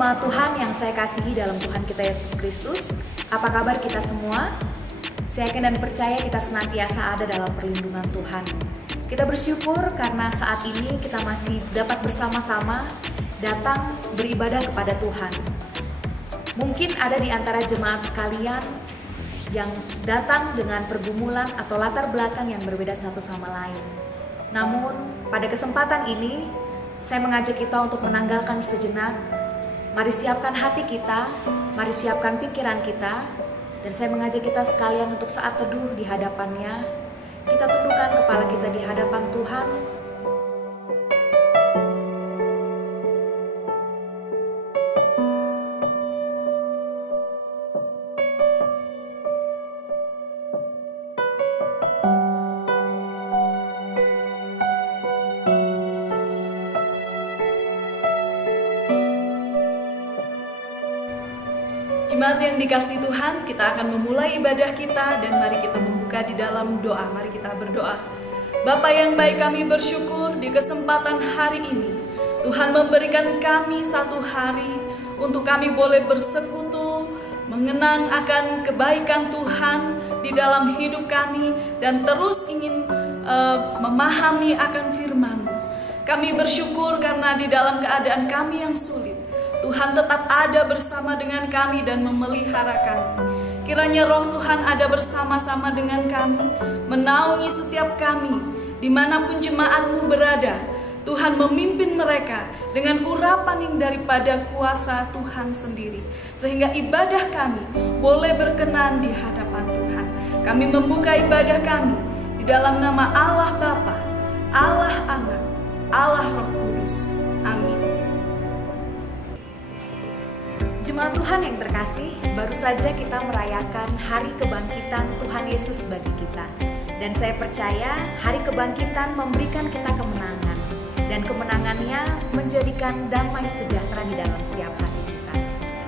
jemaat Tuhan yang saya kasihi dalam Tuhan kita Yesus Kristus, apa kabar kita semua? Saya yakin dan percaya kita senantiasa ada dalam perlindungan Tuhan. Kita bersyukur karena saat ini kita masih dapat bersama-sama datang beribadah kepada Tuhan. Mungkin ada di antara jemaat sekalian yang datang dengan pergumulan atau latar belakang yang berbeda satu sama lain. Namun pada kesempatan ini saya mengajak kita untuk menanggalkan sejenak. Mari siapkan hati kita, mari siapkan pikiran kita, dan saya mengajak kita sekalian untuk saat teduh di hadapannya. Kita tundukkan kepala kita di hadapan Tuhan. Jemaat yang dikasihi Tuhan, kita akan memulai ibadah kita dan mari kita membuka di dalam doa. Mari kita berdoa. Bapa yang baik, kami bersyukur di kesempatan hari ini Tuhan memberikan kami satu hari untuk kami boleh bersekutu, mengenang akan kebaikan Tuhan di dalam hidup kami dan terus ingin memahami akan firman-Mu. Kami bersyukur karena di dalam keadaan kami yang sulit, Tuhan tetap ada bersama dengan kami dan memelihara kami. Kiranya roh Tuhan ada bersama-sama dengan kami, menaungi setiap kami, dimanapun jemaat-Mu berada. Tuhan memimpin mereka dengan urapan yang daripada kuasa Tuhan sendiri, sehingga ibadah kami boleh berkenan di hadapan Tuhan. Kami membuka ibadah kami di dalam nama Allah Bapa, Allah Anak, Allah Roh Kudus. Amin. Jemaat Tuhan yang terkasih, baru saja kita merayakan hari kebangkitan Tuhan Yesus bagi kita. Dan saya percaya hari kebangkitan memberikan kita kemenangan. Dan kemenangannya menjadikan damai sejahtera di dalam setiap hati kita.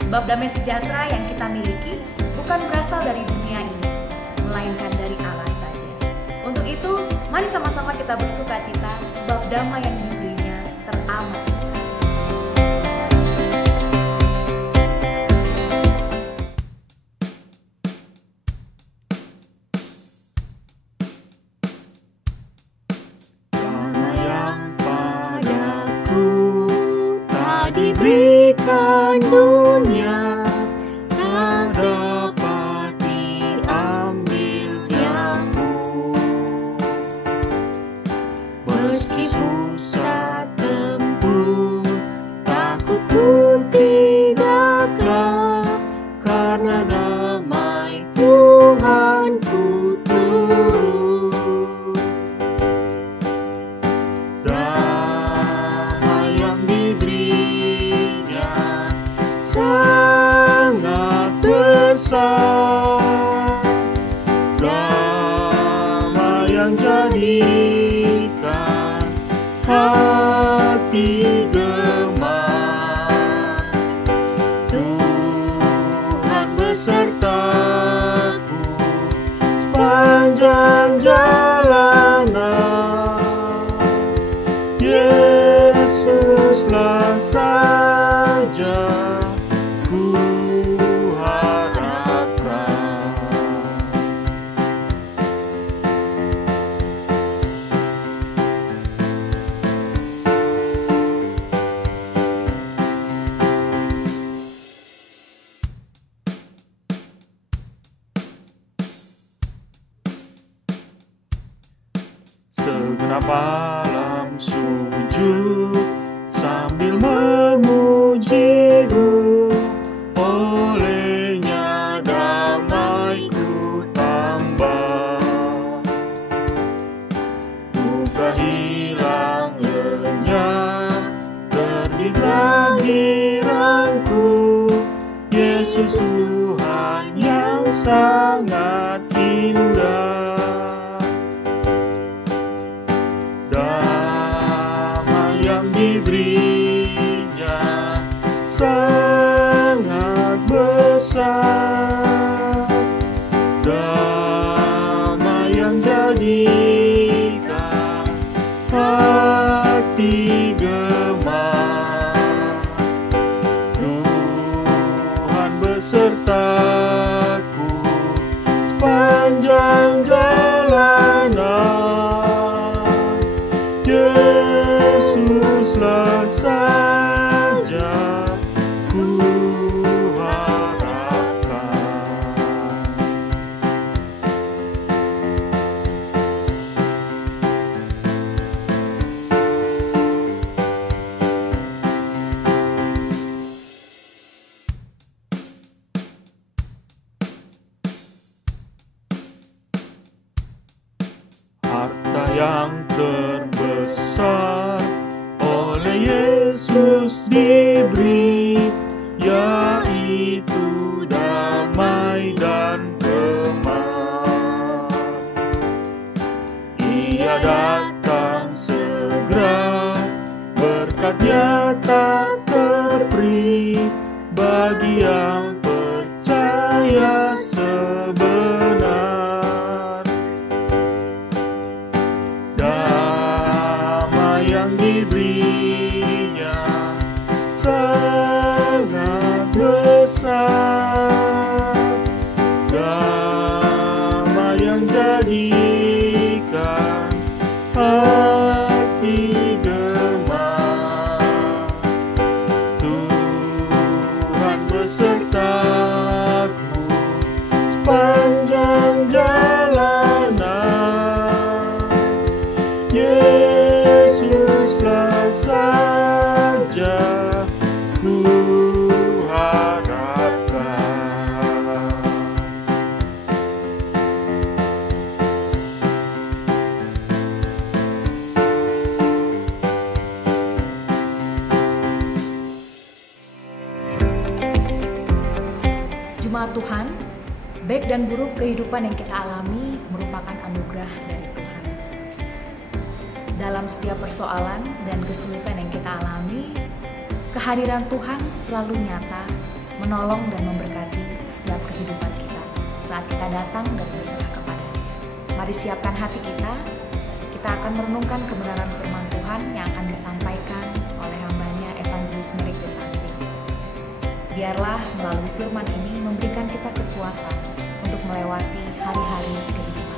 Sebab damai sejahtera yang kita miliki bukan berasal dari dunia ini, melainkan dari Allah saja. Untuk itu, mari sama-sama kita bersuka cita, sebab damai yang diberinya teramat besar. Diberikan dunia, tak dapat diambil jauh. Meski susah tempuh, takutku tidaklah, karena damai Tuhan ku turun. Damai yang diberinya sangat besar, damai yang jadikan hati gemar. Tuhan besertaku sepanjang jalanan, Yesuslah saja ku harapkan. Segenap alam sujud sambil memuji-Mu, olehnya damai-Ku tambah. Duka hilang lenyap, terbitlah girangku, Yesus Tuhan yang sangat indah. Damai yang diberinya sangat besar, damai yang jadikan hati gemar. Perintah yang terbesar oleh Yesus diberi, yaitu damai dan kemenangan. Ia datang segera, berkat-Nya tak terperi bagi yang percaya sebenar. Damai yang diberinya sangat besar, damai yang jadikan hati gemar. Tuhan besertaku sepanjang jalanan, Yesuslah saja ku harapkan. Jemaat Tuhan, baik dan buruk kehidupan yang kita alami merupakan anugerah dari Tuhan. Dalam setiap persoalan dan kesulitan yang kita alami, kehadiran Tuhan selalu nyata, menolong dan memberkati setiap kehidupan kita saat kita datang dan berserah kepada-Nya. Mari siapkan hati kita akan merenungkan kebenaran firman Tuhan yang akan disampaikan oleh hamba-Nya Evangelis Merik Desanti. Biarlah melalui firman ini memberikan kita kekuatan untuk melewati hari-hari kehidupan kita.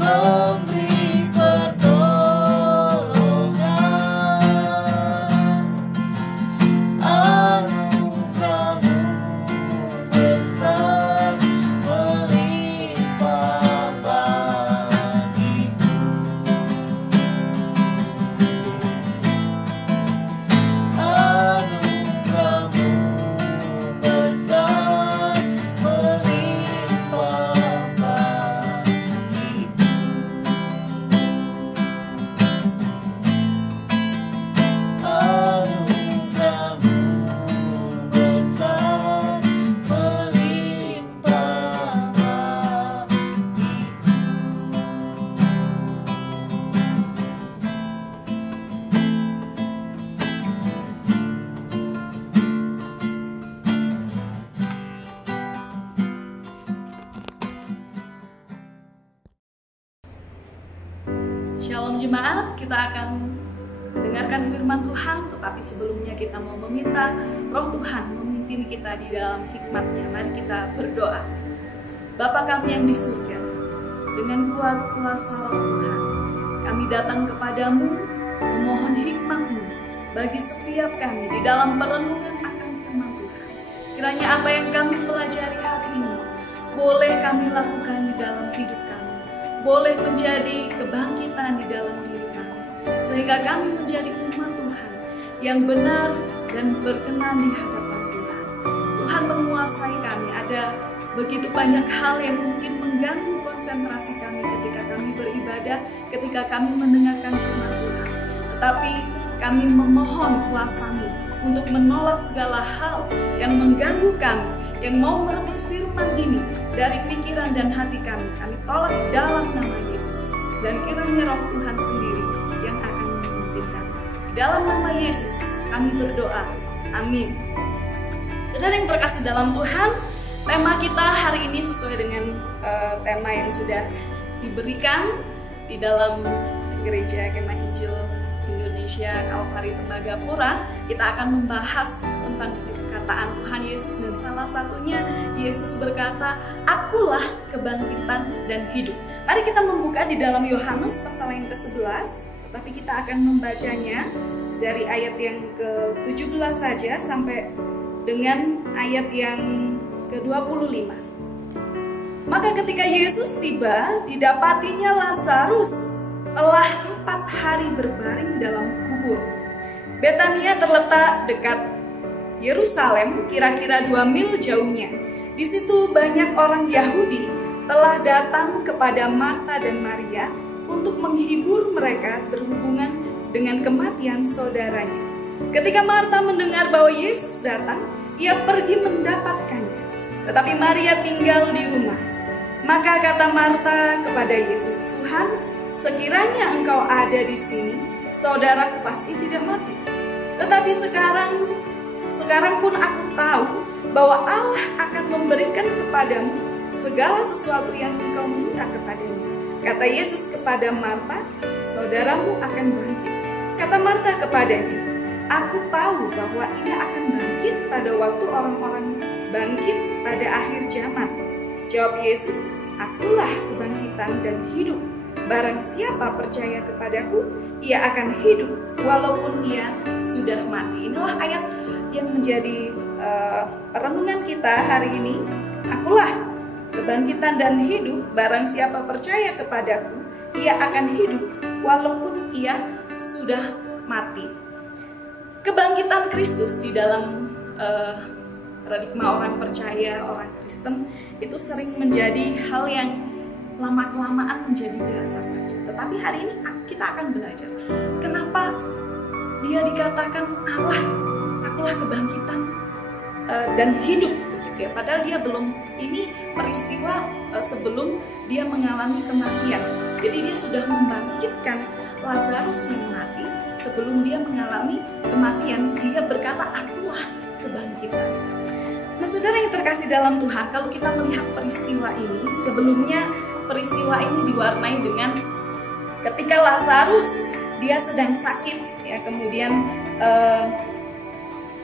memberi pertolongan. Anugerah-Mu besar melimpah bagiku. Anugerah-Mu besar melimpah bagiku. Anugerah-Mu besar melimpah Shalom jemaat, kita akan mendengarkan firman Tuhan, tetapi sebelumnya kita mau meminta Roh Tuhan memimpin kita di dalam hikmat-Nya. Mari kita berdoa. Bapa kami yang di surga, dengan kuat kuasa Roh Tuhan, kami datang kepadamu memohon hikmat-Mu bagi setiap kami di dalam perenungan akan firman Tuhan. Kiranya apa yang kami pelajari hari ini boleh kami lakukan di dalam hidup kami, boleh menjadi kebangkitan di dalam diri kami, sehingga kami menjadi umat Tuhan yang benar dan berkenan di hadapan Tuhan. Tuhan menguasai kami. Ada begitu banyak hal yang mungkin mengganggu konsentrasi kami ketika kami beribadah, ketika kami mendengarkan firman Tuhan. Tetapi kami memohon kuasa-Mu untuk menolak segala hal yang mengganggu kami, yang mau merebut firman ini dari pikiran dan hati kami. Kami tolak dalam nama Yesus. Dan kiranya Roh Tuhan sendiri yang akan memimpin kami. Di dalam nama Yesus kami berdoa. Amin. Saudara yang terkasih dalam Tuhan, tema kita hari ini sesuai dengan tema yang sudah diberikan di dalam Gereja Kemah Hijau Indonesia Kalvari Tembagapura. Kita akan membahas tentang perkataan Tuhan Yesus, dan salah satunya Yesus berkata, "Akulah kebangkitan dan hidup." Mari kita membuka di dalam Yohanes pasal yang ke-11, tetapi kita akan membacanya dari ayat yang ke-17 saja sampai dengan ayat yang ke-25. Maka ketika Yesus tiba, didapatinya Lazarus telah 4 hari berbaring dalam kubur. Betania terletak dekat Yerusalem, kira-kira 2 mil jauhnya. Di situ banyak orang Yahudi telah datang kepada Marta dan Maria untuk menghibur mereka berhubungan dengan kematian saudaranya. Ketika Marta mendengar bahwa Yesus datang, ia pergi mendapatkannya. Tetapi Maria tinggal di rumah. Maka kata Marta kepada Yesus, "Tuhan, sekiranya Engkau ada di sini, saudaraku pasti tidak mati. Tetapi sekarang pun aku tahu bahwa Allah akan memberikan kepadamu segala sesuatu yang engkau minta kepadanya." Kata Yesus kepada Marta, "Saudaramu akan bangkit." Kata Marta kepadanya, "Aku tahu bahwa ia akan bangkit pada waktu orang-orang bangkit pada akhir zaman." Jawab Yesus, "Akulah kebangkitan dan hidup. Barang siapa percaya kepadaku, ia akan hidup walaupun ia sudah mati." Inilah ayat yang menjadi renungan kita hari ini. Akulah kebangkitan dan hidup. Barang siapa percaya kepadaku, ia akan hidup walaupun ia sudah mati. Kebangkitan Kristus di dalam paradigma orang percaya, orang Kristen, itu sering menjadi hal yang lama-kelamaan menjadi biasa saja. Tetapi hari ini kita akan belajar kenapa dia dikatakan Allah, akulah kebangkitan dan hidup, begitu ya. Padahal dia belum, ini peristiwa sebelum dia mengalami kematian. Jadi dia sudah membangkitkan Lazarus yang mati sebelum dia mengalami kematian. Dia berkata, "Akulah kebangkitan." Nah, saudara yang terkasih dalam Tuhan, kalau kita melihat peristiwa ini, sebelumnya peristiwa ini diwarnai dengan ketika Lazarus dia sedang sakit, ya, kemudian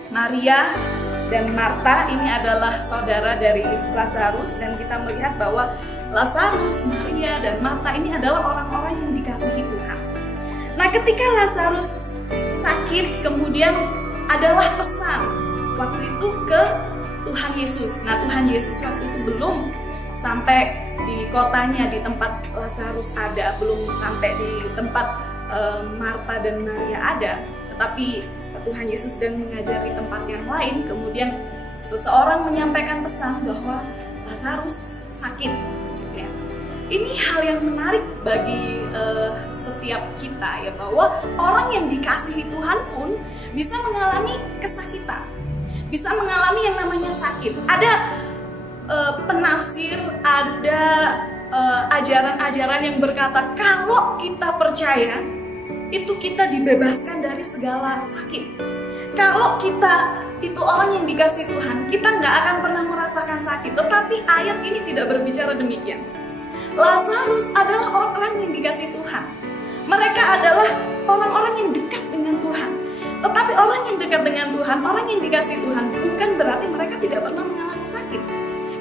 Maria dan Marta ini adalah saudara dari Lazarus, dan kita melihat bahwa Lazarus, Maria, dan Marta ini adalah orang-orang yang dikasihi Tuhan. Nah, ketika Lazarus sakit, kemudian adalah pesan waktu itu ke Tuhan Yesus. Nah, Tuhan Yesus waktu itu belum sampai di kotanya, di tempat Lazarus ada, belum sampai di tempat Marta dan Maria ada, tetapi Tuhan Yesus sedang mengajar di tempat yang lain. Kemudian seseorang menyampaikan pesan bahwa Lazarus sakit. Ya. Ini hal yang menarik bagi setiap kita, ya, bahwa orang yang dikasihi Tuhan pun bisa mengalami kesakitan, bisa mengalami yang namanya sakit. Ada penafsir, ada ajaran-ajaran yang berkata kalau kita percaya itu kita dibebaskan dari segala sakit. Kalau kita itu orang yang dikasihi Tuhan, kita nggak akan pernah merasakan sakit. Tetapi ayat ini tidak berbicara demikian. Lazarus adalah orang yang dikasihi Tuhan. Mereka adalah orang-orang yang dekat dengan Tuhan. Tetapi orang yang dekat dengan Tuhan, orang yang dikasihi Tuhan, bukan berarti mereka tidak pernah mengalami sakit.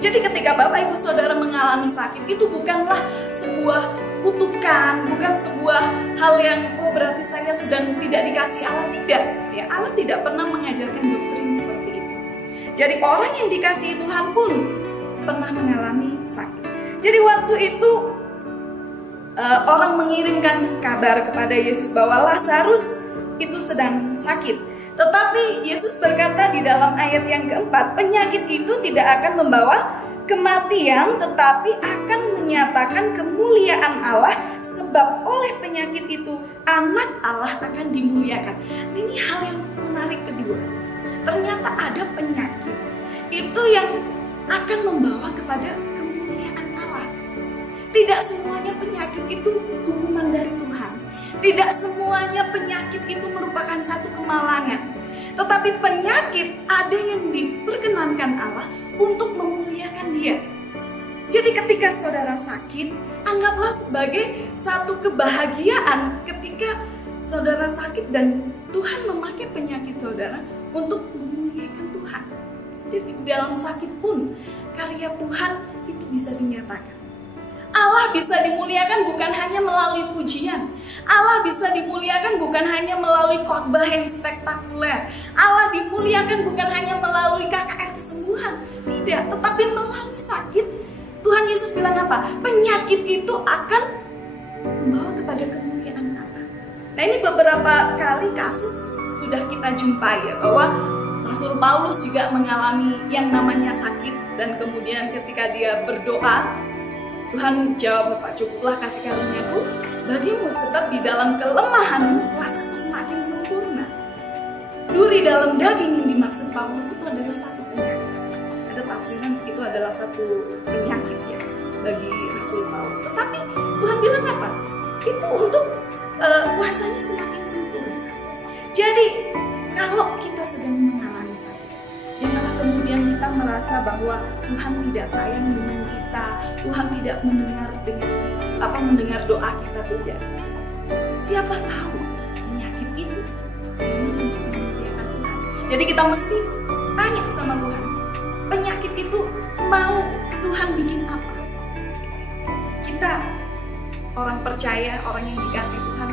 Jadi ketika Bapak Ibu Saudara mengalami sakit, itu bukanlah sebuah kutukan, bukan sebuah hal yang berarti saya sedang tidak dikasihi Allah. Tidak, ya, Allah tidak pernah mengajarkan doktrin seperti itu. Jadi orang yang dikasihi Tuhan pun pernah mengalami sakit. Jadi waktu itu orang mengirimkan kabar kepada Yesus bahwa Lazarus itu sedang sakit. Tetapi Yesus berkata di dalam ayat yang keempat, penyakit itu tidak akan membawa kematian, tetapi akan menyatakan kemuliaan Allah, sebab oleh penyakit itu anak Allah akan dimuliakan. Ini hal yang menarik kedua. Ternyata ada penyakit itu yang akan membawa kepada kemuliaan Allah. Tidak semuanya penyakit itu hukuman dari Tuhan. Tidak semuanya penyakit itu merupakan satu kemalangan. Tetapi penyakit ada yang diperkenankan Allah untuk memuliakan Dia. Jadi ketika saudara sakit, anggaplah sebagai satu kebahagiaan ketika saudara sakit dan Tuhan memakai penyakit saudara untuk memuliakan Tuhan. Jadi di dalam sakit pun karya Tuhan itu bisa dinyatakan. Allah bisa dimuliakan bukan hanya melalui pujian. Allah bisa dimuliakan bukan hanya melalui khotbah yang spektakuler. Allah dimuliakan bukan hanya melalui KKR kesembuhan. Tidak, tetapi melalui sakit. Tuhan Yesus bilang apa? Penyakit itu akan membawa kepada kemuliaan Allah. Nah, ini beberapa kali kasus sudah kita jumpai, ya, bahwa Rasul Paulus juga mengalami yang namanya sakit, dan kemudian ketika dia berdoa, Tuhan jawab, Bapak, cukuplah kasih karunia-Ku bagimu, sebab di dalam kelemahanmu kuasa-Ku semakin sempurna. Duri dalam daging yang dimaksud Paulus itu adalah satu penyakit. Ada tafsiran itu adalah satu penyakit, ya, bagi Rasul Paulus. Tetapi Tuhan bilang apa? Itu untuk kuasanya semakin sempurna. Jadi kalau kita sedang mengalami sakit, janganlah kemudian kita merasa bahwa Tuhan tidak sayang dengan kita, Tuhan tidak mendengar doa kita, tidak. Siapa tahu penyakit itu memang untuk memuliakan Tuhan. Jadi kita mesti tanya sama Tuhan, penyakit itu mau Tuhan bikin apa? Kita orang percaya, orang yang dikasih Tuhan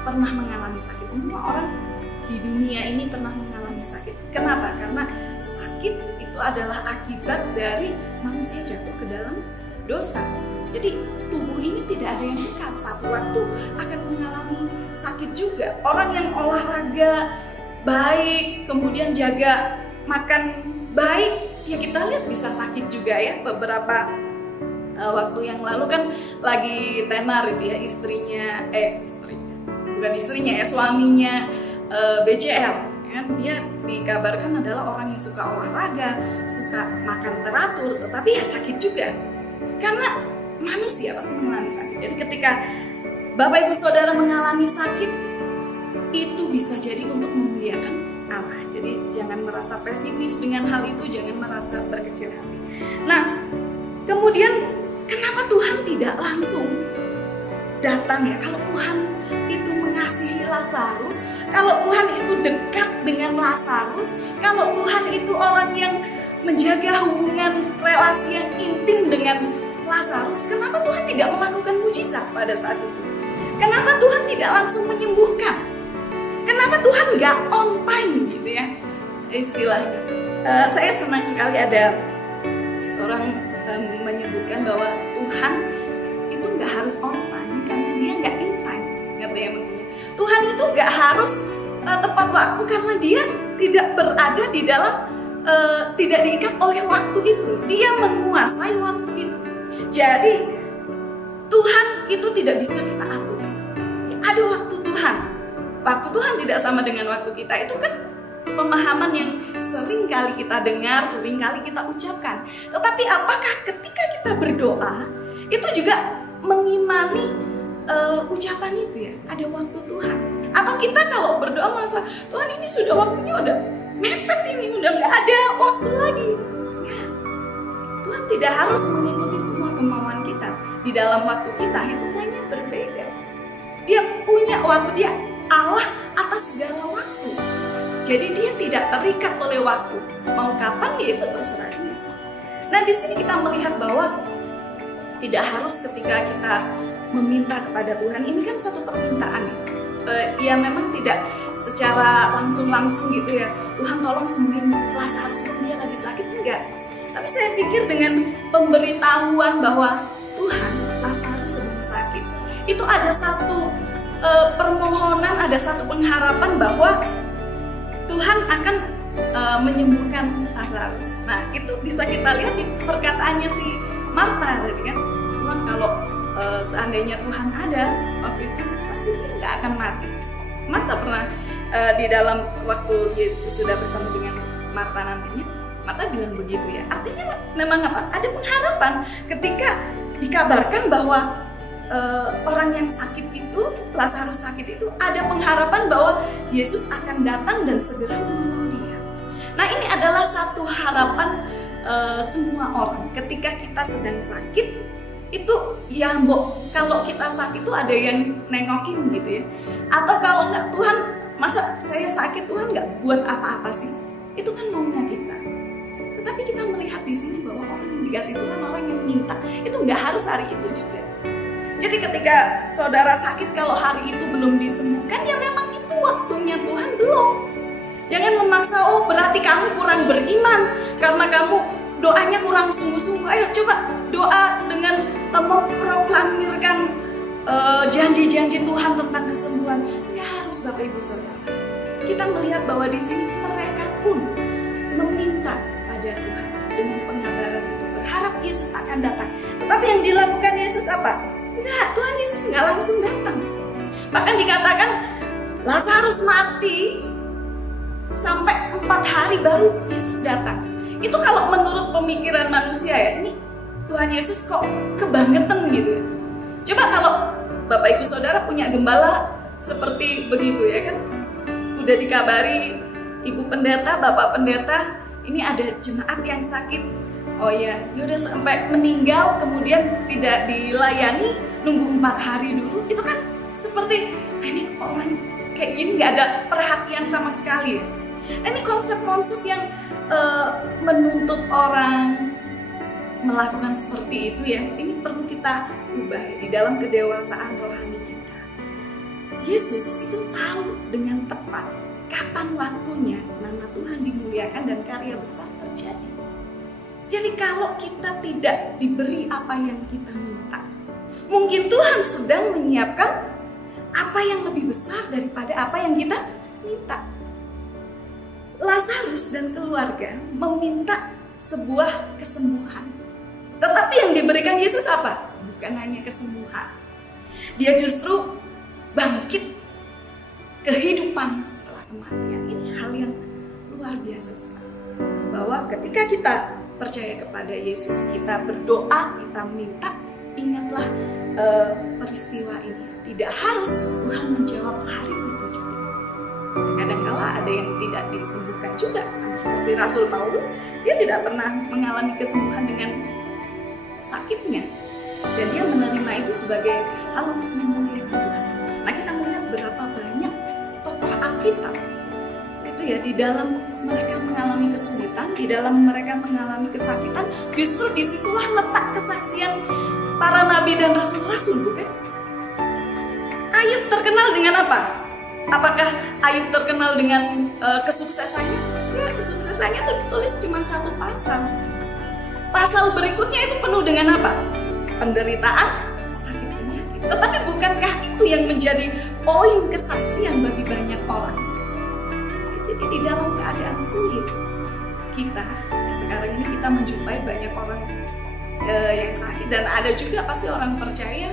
pernah mengalami sakit. Semua orang di dunia ini pernah mengalami sakit. Kenapa? Karena sakit itu adalah akibat dari manusia jatuh ke dalam dosa. Jadi tubuh ini tidak ada yang dekat. Satu waktu akan mengalami sakit juga. Orang yang olahraga baik, kemudian jaga makan baik, ya kita lihat bisa sakit juga, ya. Beberapa waktu yang lalu kan lagi tenar itu, ya, suaminya BCL. Kan dia dikabarkan adalah orang yang suka olahraga, suka makan teratur, tetapi ya sakit juga. Karena manusia pasti mengalami sakit. Jadi ketika Bapak Ibu Saudara mengalami sakit, itu bisa jadi untuk memuliakan Allah. Jadi jangan merasa pesimis dengan hal itu, jangan merasa berkecil hati. Nah, kemudian kenapa Tuhan tidak langsung datang, ya? Kalau Tuhan itu mengasihi Lazarus, kalau Tuhan itu dekat dengan Lazarus, kalau Tuhan itu orang yang menjaga hubungan relasi yang intim dengan Lazarus, kenapa Tuhan tidak melakukan mujizat pada saat itu? Kenapa Tuhan tidak langsung menyembuhkan? Kenapa Tuhan nggak on time gitu ya istilahnya? Saya senang sekali ada seorang menyebutkan bahwa Tuhan itu nggak harus on time karena dia nggak in time. Ngerti ya maksudnya? Tuhan itu nggak harus tepat waktu karena dia tidak berada di dalam tidak diikat oleh waktu itu. Dia menguasai waktu itu. Jadi Tuhan itu tidak bisa kita atur. Ada waktu Tuhan. Waktu Tuhan tidak sama dengan waktu kita. Itu kan pemahaman yang sering kali kita dengar, sering kali kita ucapkan. Tetapi apakah ketika kita berdoa itu juga mengimani ucapan itu ya? Ada waktu Tuhan. Atau kita kalau berdoa masa Tuhan ini sudah waktunya udah mepet ini, udah nggak ada waktu lagi. Ya, Tuhan tidak harus mengikuti semua kemauan kita. Di dalam waktu kita hitungannya berbeda. Dia punya waktu, dia Allah atas segala waktu. Jadi dia tidak terikat oleh waktu. Mau kapan ya itu terserah dia. Nah di sini kita melihat bahwa tidak harus ketika kita meminta kepada Tuhan, ini kan satu permintaan ya. Ya memang tidak secara langsung gitu ya, Tuhan tolong sembuhin Lazarus dong, dia lagi sakit, enggak. Tapi saya pikir dengan pemberitahuan bahwa Tuhan, Lazarus sedang sakit, itu ada satu permohonan, ada satu pengharapan bahwa Tuhan akan menyembuhkan Lazarus. Nah itu bisa kita lihat di perkataannya si Marta tadi kan, Tuhan kalau seandainya Tuhan ada waktu itu pasti dia nggak akan mati. Marta pernah di dalam waktu Yesus sudah bertemu dengan Marta nantinya, Marta bilang begitu ya. Artinya memang apa? Ada pengharapan ketika dikabarkan bahwa orang yang sakit itu, Lazarus sakit itu, ada pengharapan bahwa Yesus akan datang dan segera menolong dia. Nah ini adalah satu harapan semua orang ketika kita sedang sakit. Itu ya mbok, kalau kita sakit itu ada yang nengokin gitu ya. Atau kalau nggak, Tuhan masa saya sakit Tuhan nggak buat apa-apa sih? Itu kan maunya kita. Tetapi kita melihat di sini bahwa orang yang dikasih Tuhan, orang yang minta, itu nggak harus hari itu juga. Jadi ketika saudara sakit, kalau hari itu belum disembuhkan, ya memang itu waktunya Tuhan belum. Jangan memaksa, oh berarti kamu kurang beriman karena kamu doanya kurang sungguh-sungguh. Ayo coba doa dengan memproklamirkan janji-janji Tuhan tentang kesembuhan. Nggak harus Bapak Ibu Saudara. Kita melihat bahwa di sini mereka pun meminta kepada Tuhan dengan pengabaran itu, berharap Yesus akan datang. Tetapi yang dilakukan Yesus apa? Enggak, Tuhan Yesus nggak langsung datang. Bahkan dikatakan Lazarus mati sampai 4 hari baru Yesus datang. Itu kalau menurut pemikiran manusia ya, ini Tuhan Yesus kok kebangetan gitu ya. Coba kalau Bapak Ibu Saudara punya gembala seperti begitu ya kan, udah dikabari Ibu Pendeta, Bapak Pendeta, ini ada jemaat yang sakit. Oh ya, udah sampai meninggal kemudian tidak dilayani, nunggu 4 hari dulu. Itu kan seperti ini orang kayak gini nggak ada perhatian sama sekali ya. Ini konsep-konsep yang menuntut orang melakukan seperti itu ya, ini perlu kita ubah ya, di dalam kedewasaan rohani kita. Yesus itu tahu dengan tepat kapan waktunya nama Tuhan dimuliakan dan karya besar terjadi. Jadi kalau kita tidak diberi apa yang kita minta, mungkin Tuhan sedang menyiapkan apa yang lebih besar daripada apa yang kita minta. Lazarus dan keluarga meminta sebuah kesembuhan. Tetapi yang diberikan Yesus apa? Bukan hanya kesembuhan. Dia justru bangkit kehidupan setelah kematian. Ini hal yang luar biasa sekali. Bahwa ketika kita percaya kepada Yesus, kita berdoa, kita minta, ingatlah peristiwa ini. Tidak harus Tuhan menjawab hari itu juga. Kadang-kala ada yang tidak disembuhkan juga, sama seperti Rasul Paulus, dia tidak pernah mengalami kesembuhan dengan sakitnya, dan dia menerima itu sebagai hal untuk memuliakan Tuhan. Nah kita mau Alkitab itu ya, di dalam mereka mengalami kesulitan, di dalam mereka mengalami kesakitan, justru disitulah letak kesaksian para nabi dan rasul-rasul, bukan? Ayub terkenal dengan apa? Apakah Ayub terkenal dengan kesuksesannya? Ya, kesuksesannya tertulis cuma satu pasal. Pasal berikutnya itu penuh dengan apa? Penderitaan, sakit penyakit. Tetapi bukankah itu yang menjadi poin kesaksian bagi banyak orang? Jadi di dalam keadaan sulit, kita sekarang ini kita menjumpai banyak orang yang sakit, dan ada juga pasti orang percaya,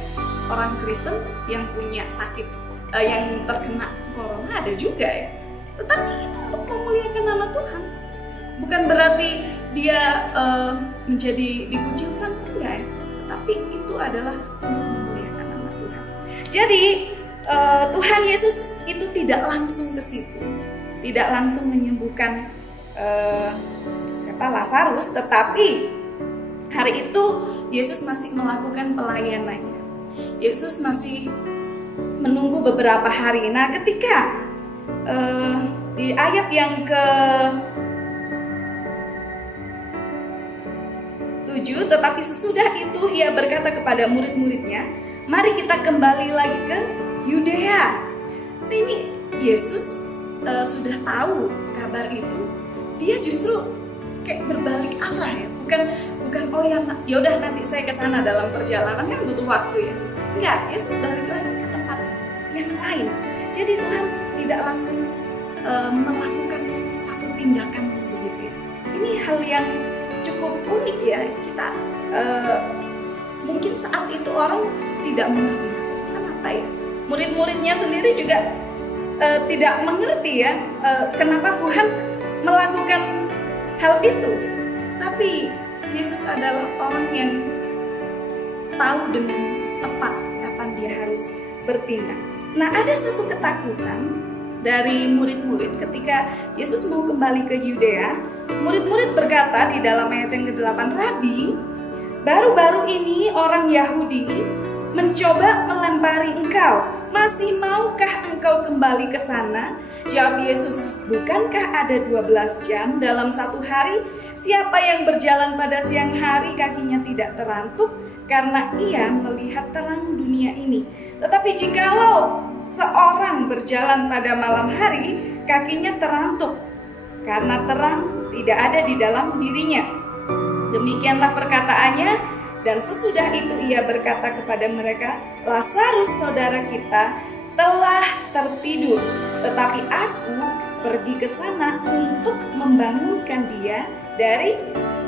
orang Kristen yang punya sakit, yang terkena corona ada juga ya. Tetapi itu untuk memuliakan nama Tuhan. Bukan berarti dia menjadi dikucilkan, enggak ya. Tapi itu adalah untuk memuliakan nama Tuhan. Jadi Tuhan Yesus itu tidak langsung ke situ, tidak langsung menyembuhkan Lazarus, tetapi hari itu Yesus masih melakukan pelayanannya. Yesus masih menunggu beberapa hari. Nah, ketika di ayat yang ke-7, tetapi sesudah itu ia berkata kepada murid-muridnya, mari kita kembali lagi ke Yudea. Nah, ini Yesus sudah tahu kabar itu, dia justru kayak berbalik arah ya, bukan oh ya udah nanti saya ke sana dalam perjalanan, kan butuh waktu ya. Enggak, Yesus balik lagi ke tempat yang lain. Jadi Tuhan tidak langsung melakukan satu tindakan begitu ya. Ini hal yang cukup unik ya. Kita mungkin saat itu orang tidak mengerti maksudnya apa ya. Murid-muridnya sendiri juga tidak mengerti ya kenapa Tuhan melakukan hal itu. Tapi Yesus adalah orang yang tahu dengan tepat kapan dia harus bertindak. Nah, ada satu ketakutan dari murid-murid ketika Yesus mau kembali ke Yudea. Murid-murid berkata di dalam ayat yang ke-8, Rabi, baru-baru ini orang Yahudi mencoba melempari engkau. Masih maukah engkau kembali ke sana? Jawab Yesus, bukankah ada 12 jam dalam satu hari? Siapa yang berjalan pada siang hari kakinya tidak terantuk karena ia melihat terang dunia ini. Tetapi jikalau seorang berjalan pada malam hari, kakinya terantuk karena terang tidak ada di dalam dirinya. Demikianlah perkataannya, dan sesudah itu ia berkata kepada mereka, Lazarus saudara kita telah tertidur, tetapi aku pergi ke sana untuk membangunkan dia dari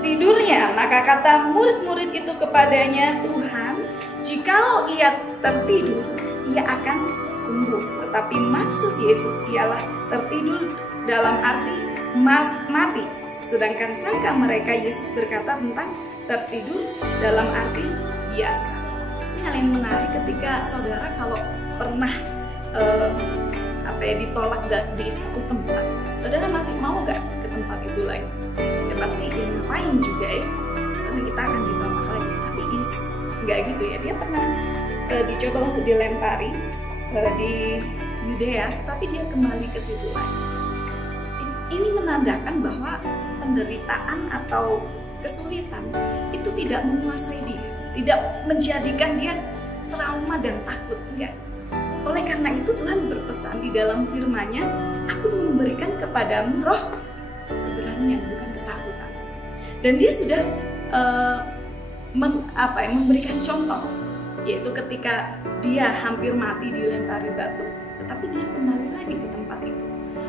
tidurnya. Maka kata murid-murid itu kepadanya, Tuhan, jikalau ia tertidur, ia akan sembuh. Tetapi maksud Yesus ialah tertidur dalam arti mati. Sedangkan sangka mereka Yesus berkata tentang tertidur dalam arti biasa. Ini hal yang menarik ketika saudara kalau pernah ditolak di satu tempat, saudara masih mau nggak ke tempat itu lagi? Ya pasti ya ngapain juga ya, pasti kita akan ditolak lagi. Tapi Yesus nggak gitu ya, dia pernah dicoba untuk dilempari di Yudea, tapi dia kembali ke situ lagi. Ini menandakan bahwa penderitaan atau kesulitan itu tidak menguasai dia, tidak menjadikan dia trauma dan takut, enggak. Oleh karena itu Tuhan berpesan di dalam firman-Nya, aku memberikan kepadamu roh keberanian, bukan ketakutan. Dan dia sudah memberikan contoh, yaitu ketika dia hampir mati dilempari batu, tetapi dia kembali lagi ke tempat itu.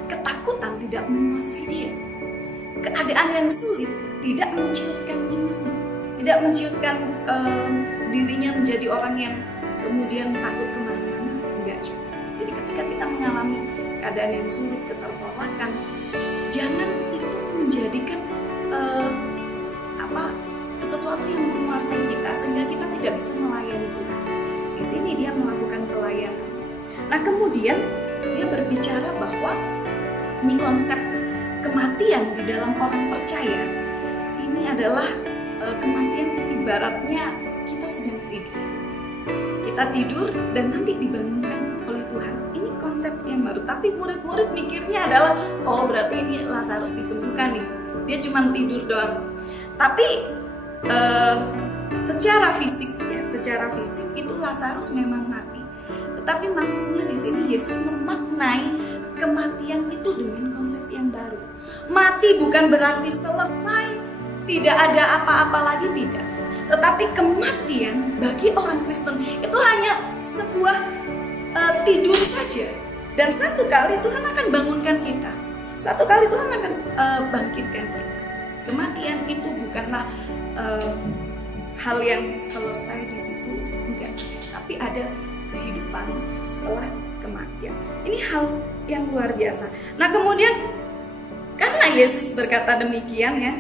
Ketakutan tidak menguasai dia. Keadaan yang sulit tidak menciutkan imannya, tidak menciutkan dirinya menjadi orang yang kemudian takut kemana-mana, enggak juga. Jadi ketika kita mengalami keadaan yang sulit, ketertolakan, jangan itu menjadikan sesuatu yang menguasai kita sehingga kita tidak bisa melayani Tuhan. Di sini dia melakukan pelayanan. Nah, kemudian dia berbicara bahwa ini konsep kematian di dalam orang percaya. Ini adalah kematian ibaratnya kita sedang tidur. Kita tidur dan nanti dibangunkan oleh Tuhan. Ini konsep konsep yang baru. Tapi murid-murid mikirnya adalah, oh berarti ini Lazarus disembuhkan nih, dia cuma tidur doang. Tapi secara fisik itu Lazarus memang mati. Tetapi maksudnya di sini Yesus memaknai kematian itu dengan konsep yang baru. Mati bukan berarti selesai, tidak ada apa-apa lagi, tidak. Tetapi kematian bagi orang Kristen itu hanya sebuah tidur saja. Dan satu kali Tuhan akan bangunkan kita. Satu kali Tuhan akan bangkitkan kita. Kematian itu bukanlah hal yang selesai di situ, enggak. Tapi ada kehidupan setelah kematian. Ini hal yang luar biasa. Nah kemudian karena Yesus berkata demikian ya,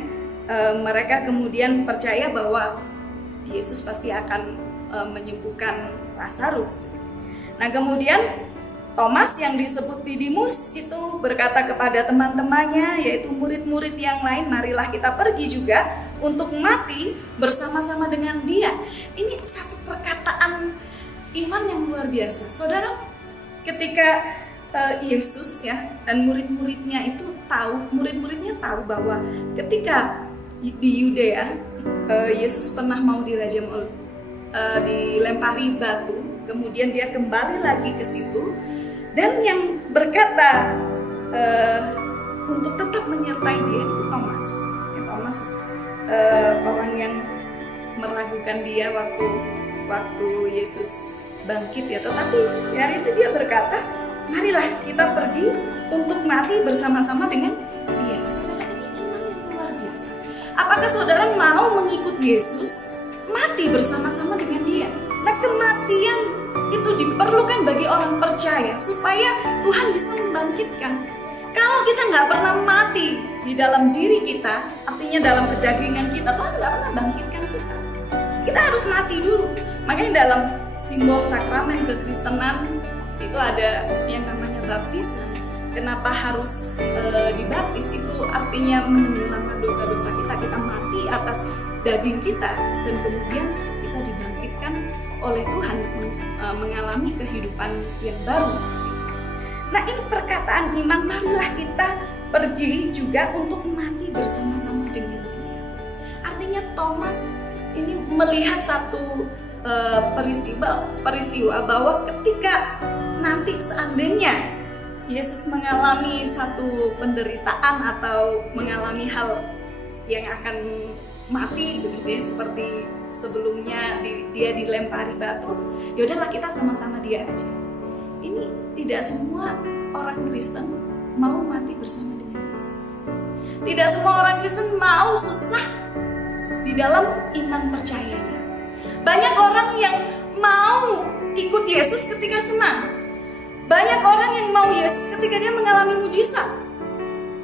mereka kemudian percaya bahwa Yesus pasti akan menyembuhkan Lazarus. Nah kemudian Thomas yang disebut Didimus itu berkata kepada teman-temannya, yaitu murid-murid yang lain, marilah kita pergi juga untuk mati bersama-sama dengan dia. Ini satu perkataan iman yang luar biasa. Saudara, ketika Yesus ya dan murid-muridnya itu tahu, murid-muridnya tahu bahwa ketika di Yudea Yesus pernah mau dirajam, dilempari batu, kemudian dia kembali lagi ke situ dan yang berkata untuk tetap menyertai dia itu Thomas. Thomas orang yang meragukan dia waktu Yesus bangkit ya, tetapi hari itu dia berkata, marilah kita pergi untuk mati bersama-sama dengan dia. Saudara, ini iman yang luar biasa. Apakah saudara mau mengikut Yesus mati bersama-sama dengan dia? Nah kematian itu diperlukan bagi orang percaya supaya Tuhan bisa membangkitkan. Kalau kita nggak pernah mati di dalam diri kita, artinya dalam kedagingan kita, Tuhan nggak pernah bangkitkan kita. Kita harus mati dulu. Makanya dalam simbol sakramen kekristenan itu ada yang namanya baptisan. Kenapa harus dibaptis? Itu artinya menenggelamkan dosa-dosa kita. Kita mati atas daging kita dan kemudian kita dibangkitkan oleh Tuhan mengalami kehidupan yang baru. Nah ini perkataan iman, marilah kita pergi juga untuk mati bersama-sama dengan dia. Artinya Thomas ini melihat satu peristiwa bahwa ketika nanti seandainya Yesus mengalami satu penderitaan atau mengalami hal yang akan mati begitu ya, seperti sebelumnya dia dilempari batu, ya udahlah kita sama-sama dia aja. Ini tidak semua orang Kristen mau mati bersama dengan Yesus. Tidak semua orang Kristen mau susah di dalam iman percayanya. Banyak orang yang mau ikut Yesus ketika senang. Banyak orang yang mau Yesus ketika dia mengalami mujizat.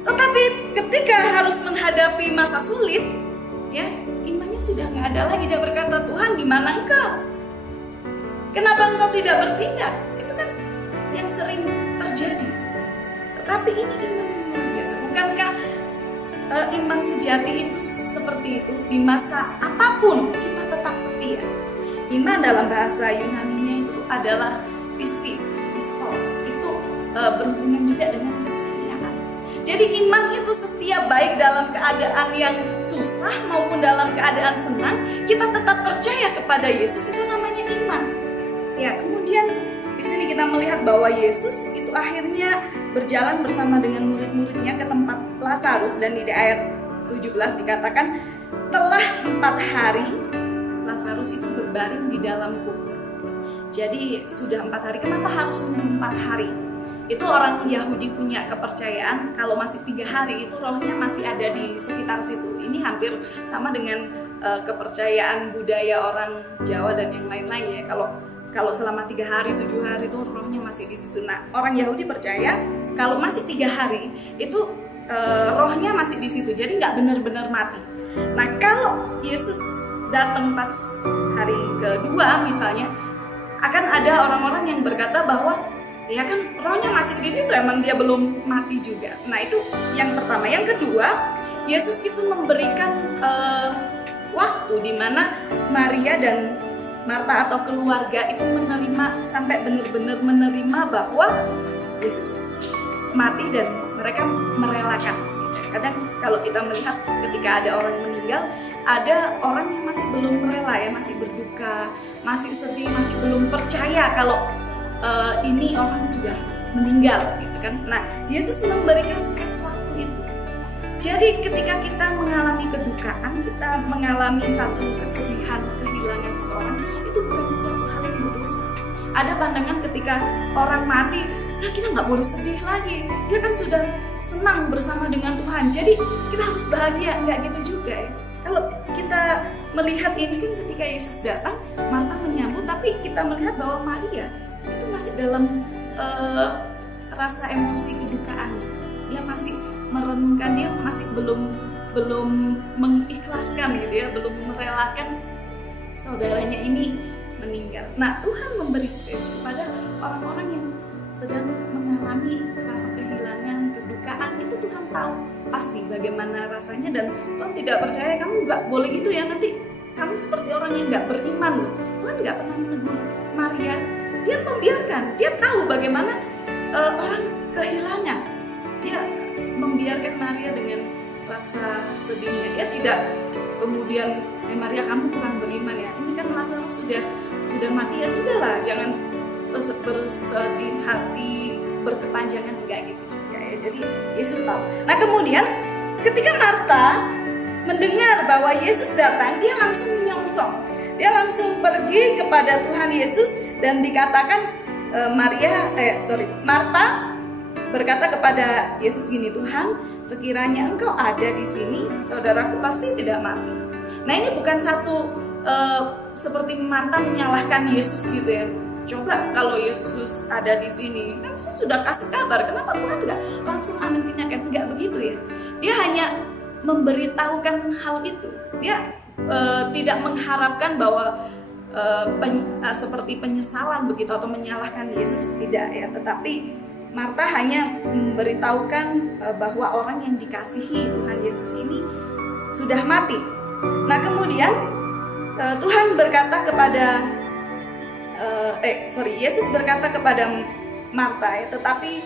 Tetapi ketika harus menghadapi masa sulit, ya imannya sudah nggak ada lagi. Dia berkata, Tuhan di mana engkau? Kenapa engkau tidak bertindak? Itu kan yang sering terjadi. Tetapi ini iman yang luar biasa. Bukankah iman sejati itu seperti itu? Di masa apapun kita tetap setia. Iman dalam bahasa Yunani-nya itu adalah pistos. Itu berhubungan juga dengan kesetiaan. Jadi iman itu setia baik dalam keadaan yang susah maupun dalam keadaan senang. Kita tetap percaya kepada Yesus, itu namanya iman. Ya, kemudian di sini kita melihat bahwa Yesus itu akhirnya berjalan bersama dengan murid-muridnya ke tempat Lazarus, dan di ayat 17 dikatakan telah 4 hari Lazarus itu berbaring di dalam kubur. Jadi sudah 4 hari. Kenapa harus menunggu 4 hari? Itu orang Yahudi punya kepercayaan kalau masih 3 hari itu rohnya masih ada di sekitar situ. Ini hampir sama dengan kepercayaan budaya orang Jawa dan yang lain-lain ya. Kalau selama 3 hari, 7 hari itu rohnya masih di situ. Nah, orang Yahudi percaya kalau masih 3 hari itu rohnya masih di situ. Jadi nggak benar-benar mati. Nah, kalau Yesus datang pas hari kedua misalnya, akan ada orang-orang yang berkata bahwa ya kan rohnya masih di situ, emang dia belum mati juga. Nah itu yang pertama. Yang kedua, Yesus itu memberikan waktu di mana Maria dan Marta atau keluarga itu menerima, sampai benar-benar menerima bahwa Yesus mati dan mereka merelakan. Kadang kalau kita melihat ketika ada orang meninggal, ada orang yang masih belum rela ya, masih berduka, masih sedih, masih belum percaya kalau ini orang sudah meninggal gitu kan. Nah, Yesus memberikan sesuatu itu. Jadi ketika kita mengalami kedukaan, kita mengalami satu kesedihan, kehilangan seseorang, itu bukan sesuatu hal yang berdosa. Ada pandangan ketika orang mati, nah kita nggak boleh sedih lagi, dia kan sudah senang bersama dengan Tuhan, jadi kita harus bahagia. Nggak gitu juga ya. Kalau kita melihat ini kan ketika Yesus datang, Marta menyambut, tapi kita melihat bahwa Maria itu masih dalam rasa emosi kedukaan. Dia masih merenungkan, dia masih belum mengikhlaskan gitu ya, belum merelakan saudaranya ini meninggal. Nah, Tuhan memberi space kepada orang-orang yang sedang mengalami rasa kehilangan, kedukaan. Itu Tuhan tahu pasti bagaimana rasanya, dan Tuhan tidak percaya kamu nggak boleh itu ya, nanti kamu seperti orang yang nggak beriman loh. Tuhan nggak pernah menegur Maria, dia membiarkan, dia tahu bagaimana orang kehilangan. Dia membiarkan Maria dengan rasa sedihnya. Dia tidak kemudian, Maria kamu kurang beriman ya, ini kan Lazarus sudah mati ya, sudahlah, jangan bersedih hati berkepanjangan, enggak gitu juga ya. Jadi Yesus tahu. Nah, kemudian ketika Marta mendengar bahwa Yesus datang, dia langsung menyongsong. Dia langsung pergi kepada Tuhan Yesus dan dikatakan Marta berkata kepada Yesus gini, Tuhan, sekiranya Engkau ada di sini, saudaraku pasti tidak mati. Nah, ini bukan satu seperti Marta menyalahkan Yesus gitu ya. Coba kalau Yesus ada di sini, kan saya sudah kasih kabar, kenapa Tuhan nggak langsung amin tindakan? Nggak begitu ya. Dia hanya memberitahukan hal itu. Dia tidak mengharapkan bahwa seperti penyesalan begitu atau menyalahkan Yesus, tidak ya. Tetapi Marta hanya memberitahukan bahwa orang yang dikasihi Tuhan Yesus ini sudah mati. Nah, kemudian Tuhan berkata kepada Yesus berkata kepada Marta ya, tetapi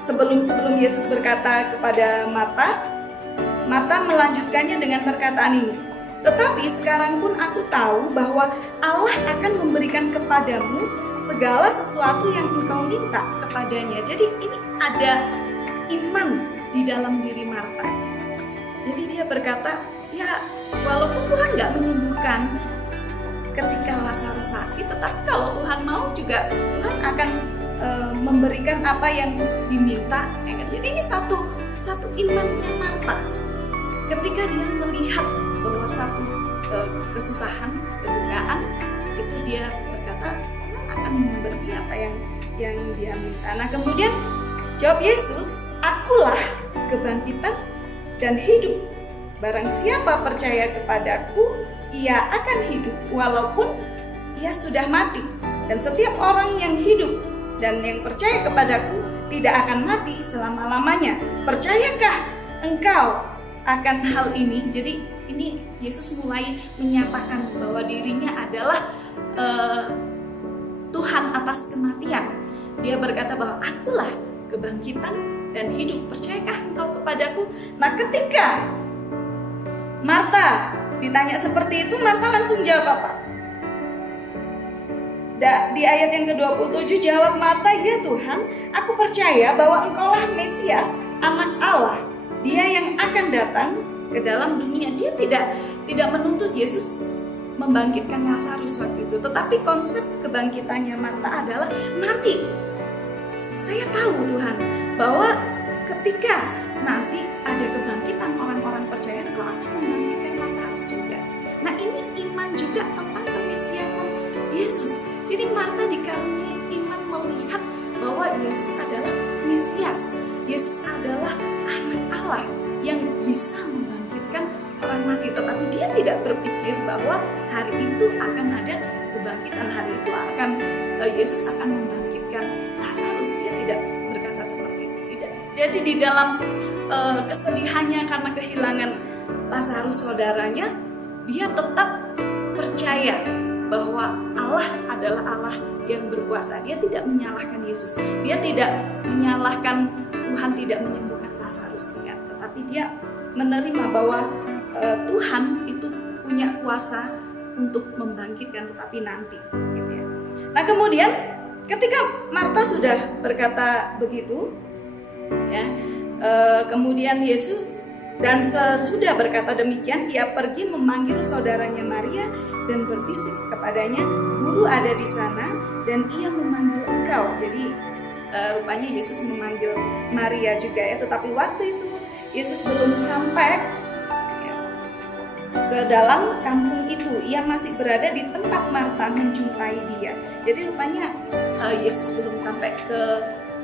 sebelum Yesus berkata kepada Marta melanjutkannya dengan perkataan ini. Tetapi sekarang pun aku tahu bahwa Allah akan memberikan kepadamu segala sesuatu yang engkau minta kepadanya. Jadi ini ada iman di dalam diri Marta. Jadi dia berkata, ya walaupun Tuhan nggak menyembuhkan ketika Lazarus sakit, tetapi kalau Tuhan mau juga Tuhan akan memberikan apa yang diminta. Jadi ini satu imannya Marta. Ketika dia melihat bahwa satu kesusahan, kedukaan, itu dia berkata Tuhan akan memberi apa yang dia minta. Nah, kemudian jawab Yesus, akulah kebangkitan dan hidup. Barang siapa percaya kepadaku, ia akan hidup walaupun ia sudah mati. Dan setiap orang yang hidup dan yang percaya kepadaku tidak akan mati selama-lamanya. Percayakah engkau akan hal ini? Jadi ini Yesus mulai menyatakan bahwa dirinya adalah Tuhan atas kematian. Dia berkata bahwa akulah kebangkitan dan hidup. Percayakah engkau kepadaku? Nah, ketika Marta ditanya seperti itu, Marta langsung jawab apa? Di ayat yang ke-27 jawab Marta, ya Tuhan, aku percaya bahwa engkaulah Mesias, anak Allah, dia yang akan datang ke dalam dunia. Dia tidak menuntut Yesus membangkitkan Lazarus waktu itu, tetapi konsep kebangkitannya Marta adalah nanti. Saya tahu Tuhan bahwa ketika nanti ada kebangkitan orang-orang percaya, Engkau akan membangkitkan Lazarus juga. Nah, ini iman juga tentang kemesiasan Yesus. Jadi Marta dikaruniai iman melihat bahwa Yesus adalah Mesias. Yesus adalah anak Allah yang bisa membangkitkan orang mati. Tetapi dia tidak berpikir bahwa hari itu akan ada kebangkitan. Hari itu Yesus akan membangkitkan Lazarus. Dia tidak berkata seperti itu. Tidak. Jadi di dalam kesedihannya karena kehilangan Lazarus saudaranya, dia tetap percaya bahwa Allah adalah Allah yang berkuasa. Dia tidak menyalahkan Yesus. Dia tidak menyalahkan Tuhan tidak menyembuhkan Lazarus, tetapi dia menerima bahwa Tuhan itu punya kuasa untuk membangkitkan, tetapi nanti, gitu ya. Nah kemudian ketika Marta sudah berkata begitu, ya, kemudian Yesus dan sesudah berkata demikian, dia pergi memanggil saudaranya Maria dan berbisik kepadanya, "Guru ada di sana dan ia memanggil engkau." Jadi rupanya Yesus memanggil Maria juga ya, tetapi waktu itu Yesus belum sampai ke dalam kampung itu, ia masih berada di tempat Marta menjumpai dia. Jadi rupanya Yesus belum sampai ke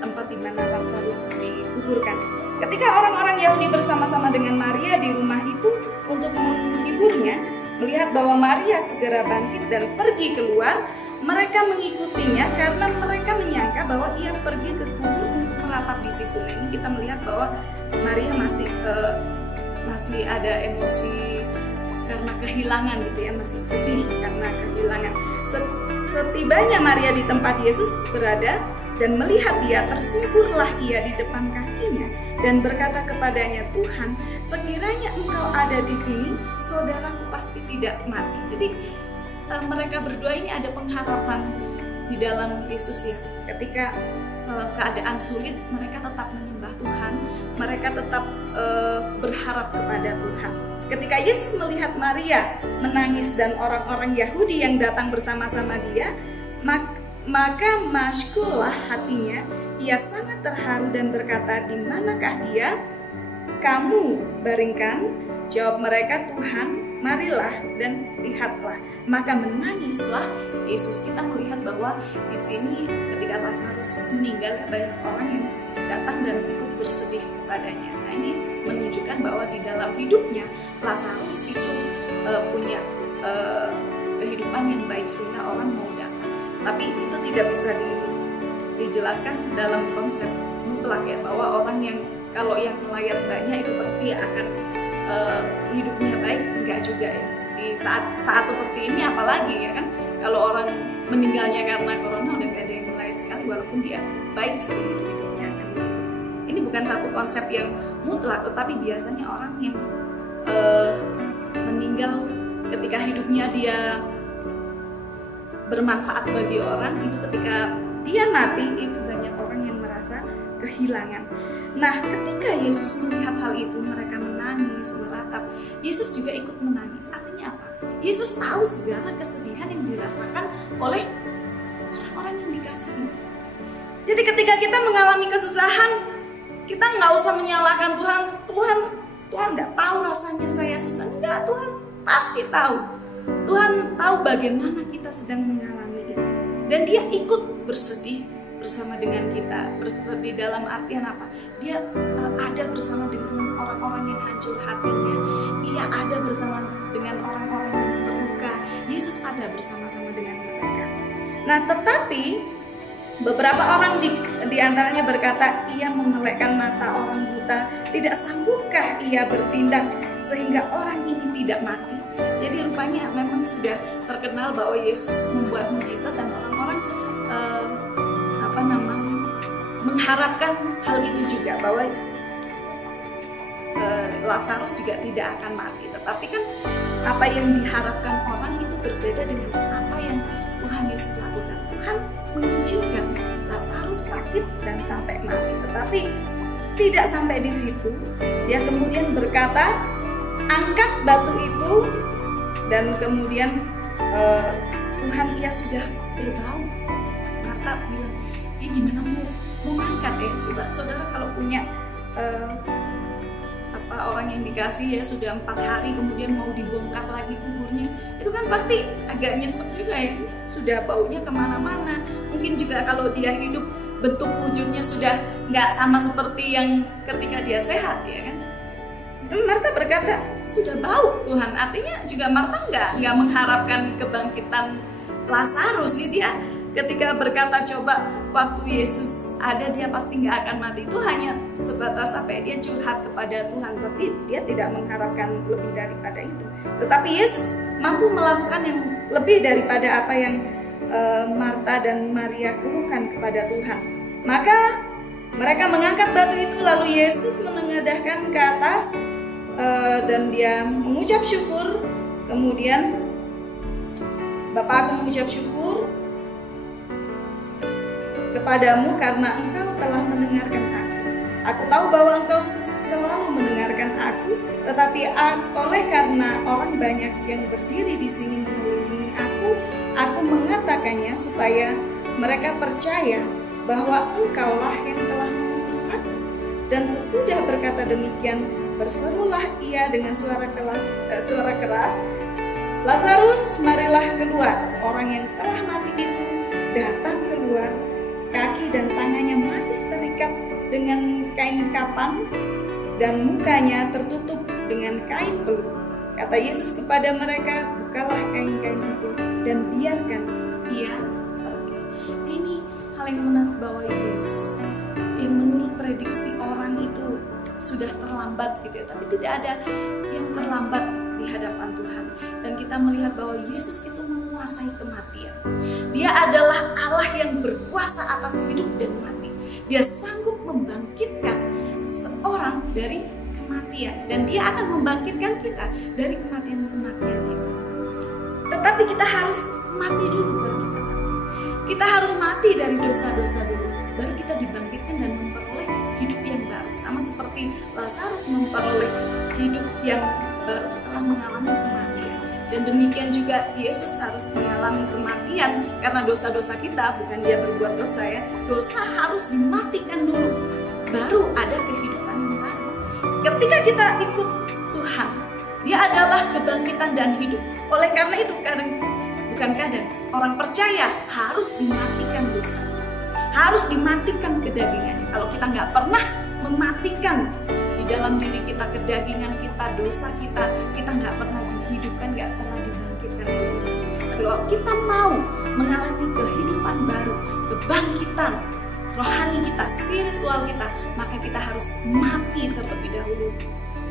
tempat di mana Lazarus dikuburkan. Ketika orang-orang Yahudi bersama-sama dengan Maria di rumah itu untuk menghiburnya, melihat bahwa Maria segera bangkit dan pergi keluar, mereka mengikutinya karena mereka menyangka bahwa ia pergi ke kubur untuk meratap di situ. Nah, ini kita melihat bahwa Maria masih ada emosi karena kehilangan, gitu ya, masih sedih karena kehilangan. Setibanya Maria di tempat Yesus berada dan melihat dia, tersungkurlah ia di depan kakinya dan berkata kepadanya, "Tuhan, sekiranya engkau ada di sini, saudaraku pasti tidak mati." Jadi mereka berdua ini ada pengharapan di dalam Yesus ya. Ketika keadaan sulit, mereka tetap menyembah Tuhan, mereka tetap berharap kepada Tuhan. Ketika Yesus melihat Maria menangis dan orang-orang Yahudi yang datang bersama-sama dia, maka masykurlah hatinya, ia sangat terharu dan berkata, "Di manakah dia?" "Kamu baringkan," jawab mereka, "Tuhan, marilah dan lihatlah." Maka menangislah Yesus. Kita melihat bahwa di sini ketika Lazarus meninggal, banyak orang yang datang dan ikut bersedih padanya. Nah, ini menunjukkan bahwa di dalam hidupnya Lazarus itu punya kehidupan yang baik sehingga orang mau datang. Tapi itu tidak bisa dijelaskan dalam konsep mutlak ya, bahwa orang yang kalau yang melayat banyak itu pasti akan hidupnya baik. Enggak juga ya. Di saat seperti ini apalagi ya kan, kalau orang meninggalnya karena corona udah gak ada yang melayat sekali walaupun dia baik seumur hidupnya kan. Ini bukan satu konsep yang mutlak, tetapi biasanya orang yang meninggal ketika hidupnya dia bermanfaat bagi orang, itu ketika dia mati itu banyak orang yang merasa kehilangan. Nah, ketika Yesus melihat hal itu, mereka menangis, meratap. Yesus juga ikut menangis. Artinya apa? Yesus tahu segala kesedihan yang dirasakan oleh orang-orang yang dikasihi. Jadi ketika kita mengalami kesusahan, kita nggak usah menyalahkan Tuhan. Tuhan nggak tahu rasanya saya susah. Enggak, Tuhan pasti tahu. Tuhan tahu bagaimana kita sedang mengalami itu. Dan dia ikut bersedih bersama dengan kita. Bersedih dalam artian apa? Dia ada bersama dengan orang-orang yang hancur hatinya. Dia ada bersama dengan orang-orang yang terluka. Yesus ada bersama-sama dengan mereka. Nah, tetapi beberapa orang di antaranya berkata, "Ia memelekkan mata orang buta. Tidak sanggupkah ia bertindak sehingga orang ini tidak mati?" Jadi rupanya memang sudah terkenal bahwa Yesus membuat mujizat dan orang-orang mengharapkan hal itu juga, bahwa Lazarus juga tidak akan mati. Tetapi kan apa yang diharapkan orang itu berbeda dengan apa yang Tuhan Yesus lakukan. Tuhan mengizinkan Lazarus sakit dan sampai mati, tetapi tidak sampai di situ. Dia kemudian berkata, "Angkat batu itu," dan kemudian Tuhan, ia sudah berbau. Marta bilang, "Ya gimana mau ngangkat ya?" Coba saudara kalau punya orang yang dikasih ya sudah 4 hari kemudian mau dibongkar lagi kuburnya, itu kan pasti agak nyesek juga ya, sudah baunya kemana-mana. Mungkin juga kalau dia hidup bentuk wujudnya sudah nggak sama seperti yang ketika dia sehat ya kan. Marta berkata, "Sudah bau Tuhan." Artinya juga Marta nggak mengharapkan kebangkitan Lazarus sih, dia ketika berkata coba waktu Yesus ada dia pasti nggak akan mati, itu hanya sebatas dia curhat kepada Tuhan, tapi dia tidak mengharapkan lebih daripada itu. Tetapi Yesus mampu melakukan yang lebih daripada apa yang Marta dan Maria keluhkan kepada Tuhan. Maka mereka mengangkat batu itu, lalu Yesus menengadahkan ke atas dan dia mengucap syukur. Kemudian, Bapa, aku mengucap syukur kepadamu karena engkau telah mendengarkan aku. Aku tahu bahwa engkau selalu mendengarkan aku, tetapi oleh karena orang banyak yang berdiri di sini mengelilingi aku mengatakannya supaya mereka percaya bahwa engkaulah yang telah mengutus aku. Dan sesudah berkata demikian, berserulah ia dengan suara keras, Lazarus, marilah keluar. Orang yang telah mati itu datang keluar, kaki dan tangannya masih terikat dengan kain kapan dan mukanya tertutup dengan kain peluh. Kata Yesus kepada mereka, bukalah kain-kain itu dan biarkan ia pergi. Ini hal yang menarik bahwa Yesus yang menurut prediksi orang itu sudah terlambat gitu ya, tapi tidak ada yang terlambat di hadapan Tuhan. Dan kita melihat bahwa Yesus itu menguasai kematian. Dia adalah Allah yang berkuasa atas hidup dan mati. Dia sanggup membangkitkan seorang dari kematian, dan dia akan membangkitkan kita dari kematian-kematian kita. Tetapi kita harus mati dulu baru kita mati. Kita harus mati dari dosa-dosa dulu, baru kita dibangkitkan dan memperoleh hidup yang baru. Sama seperti Lazarus memperoleh hidup yang baru setelah mengalami kematian. Dan demikian juga Yesus harus mengalami kematian karena dosa-dosa kita, bukan dia berbuat dosa ya. Dosa harus dimatikan dulu, baru ada kehidupan yang baru. Ketika kita ikut Tuhan, dia adalah kebangkitan dan hidup. Oleh karena itu bukan kadang orang percaya harus dimatikan dosa, harus dimatikan kedagingan. Kalau kita nggak pernah mematikan di dalam diri kita kedagingan kita, dosa kita nggak pernah dihidupkan, nggak pernah dibangkitkan oleh Tuhan. Tapi kalau kita mau mengalami kehidupan baru, kebangkitan rohani kita, spiritual kita, maka kita harus mati terlebih dahulu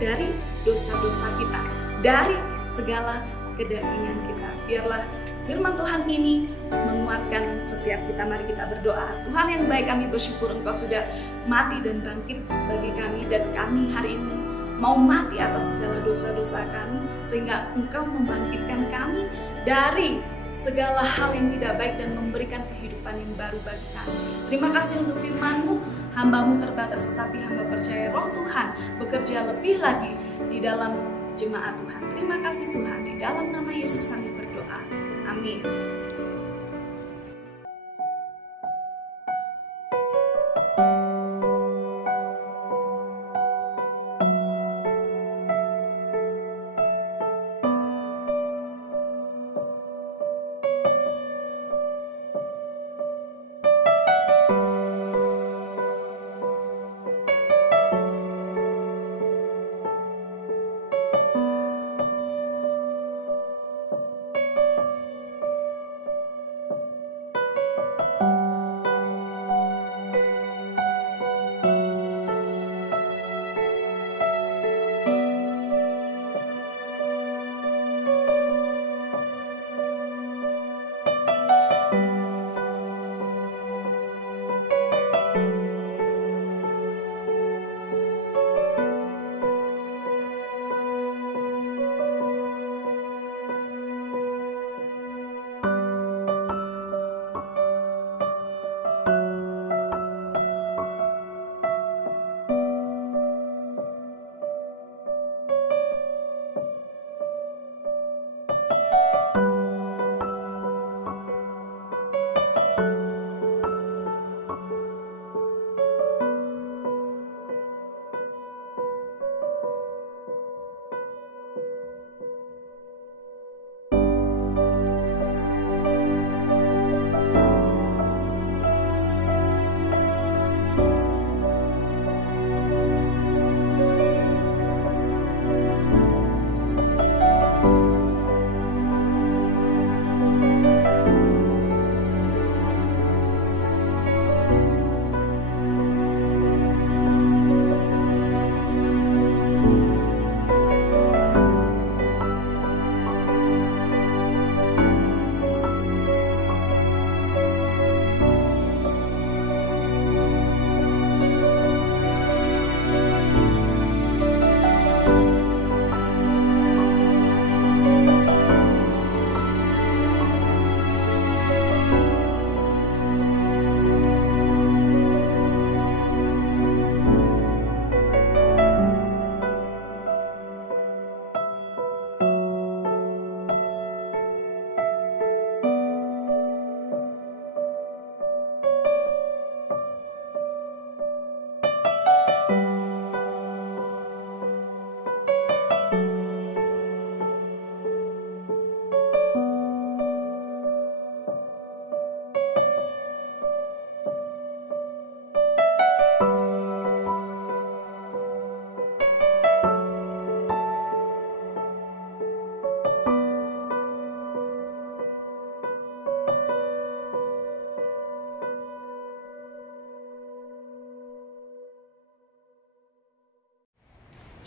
dari dosa-dosa kita, dari segala kedagingan kita. Biarlah firman Tuhan ini menguatkan setiap kita. Mari kita berdoa. Tuhan yang baik, kami bersyukur Engkau sudah mati dan bangkit bagi kami, dan kami hari ini mau mati atas segala dosa-dosa kami, sehingga Engkau membangkitkan kami dari segala hal yang tidak baik dan memberikan kehidupan yang baru bagi kami. Terima kasih untuk firman-Mu. Hamba-Mu terbatas, tetapi hamba percaya Roh Tuhan bekerja lebih lagi di dalam jemaat Tuhan. Terima kasih Tuhan, di dalam nama Yesus kami berdoa. Amin.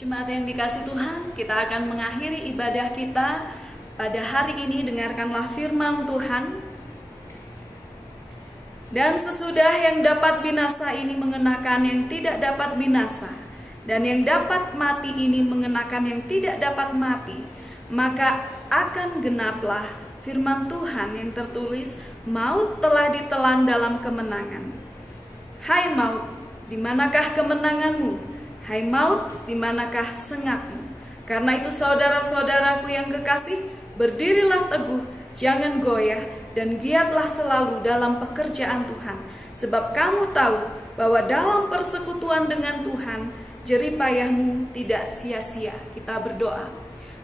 Jemaat yang dikasih Tuhan, kita akan mengakhiri ibadah kita pada hari ini. Dengarkanlah firman Tuhan. Dan sesudah yang dapat binasa ini mengenakan yang tidak dapat binasa, dan yang dapat mati ini mengenakan yang tidak dapat mati, maka akan genaplah firman Tuhan yang tertulis, maut telah ditelan dalam kemenangan. Hai maut, di manakah kemenanganmu? Hai maut, di manakah sengatmu? Karena itu saudara-saudaraku yang kekasih, berdirilah teguh, jangan goyah, dan giatlah selalu dalam pekerjaan Tuhan. Sebab kamu tahu bahwa dalam persekutuan dengan Tuhan, jerih payahmu tidak sia-sia. Kita berdoa.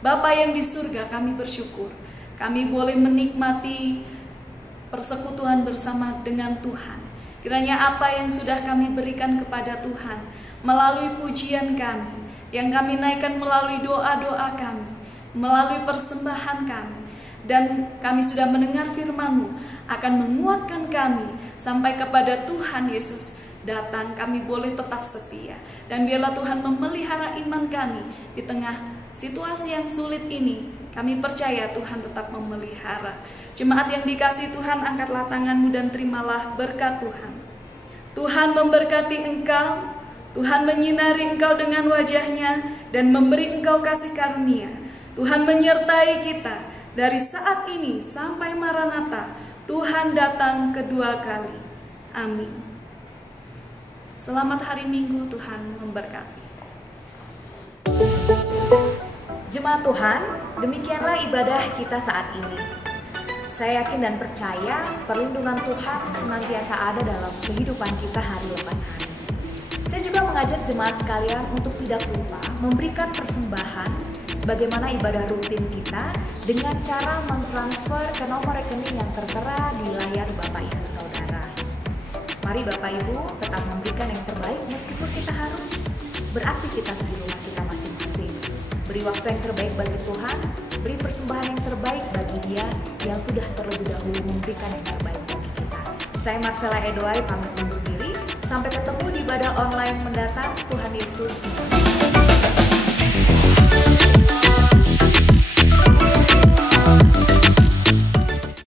Bapa yang di surga, kami bersyukur. Kami boleh menikmati persekutuan bersama dengan Tuhan. Kiranya apa yang sudah kami berikan kepada Tuhan, melalui pujian kami, yang kami naikkan melalui doa-doa kami, melalui persembahan kami, dan kami sudah mendengar firman-Mu, akan menguatkan kami sampai kepada Tuhan Yesus datang. Kami boleh tetap setia, dan biarlah Tuhan memelihara iman kami di tengah situasi yang sulit ini. Kami percaya Tuhan tetap memelihara. Jemaat yang dikasih Tuhan, angkatlah tanganmu dan terimalah berkat Tuhan. Tuhan memberkati engkau, Tuhan menyinari engkau dengan wajah-Nya dan memberi engkau kasih karunia. Tuhan menyertai kita dari saat ini sampai Maranatha. Tuhan datang kedua kali. Amin. Selamat hari Minggu, Tuhan memberkati. Jemaat Tuhan, demikianlah ibadah kita saat ini. Saya yakin dan percaya perlindungan Tuhan senantiasa ada dalam kehidupan kita hari lepas hari. Saya juga mengajak jemaat sekalian untuk tidak lupa memberikan persembahan sebagaimana ibadah rutin kita dengan cara mentransfer ke nomor rekening yang tertera di layar Bapak Ibu Saudara. Mari Bapak Ibu tetap memberikan yang terbaik meskipun kita harus beraktivitas di rumah kita masing-masing. Beri waktu yang terbaik bagi Tuhan, beri persembahan yang terbaik bagi Dia yang sudah terlebih dahulu memberikan yang terbaik bagi kita. Saya Marcella Edoai pamit undur diri. Sampai ketemu di ibadah online mendatang. Tuhan Yesus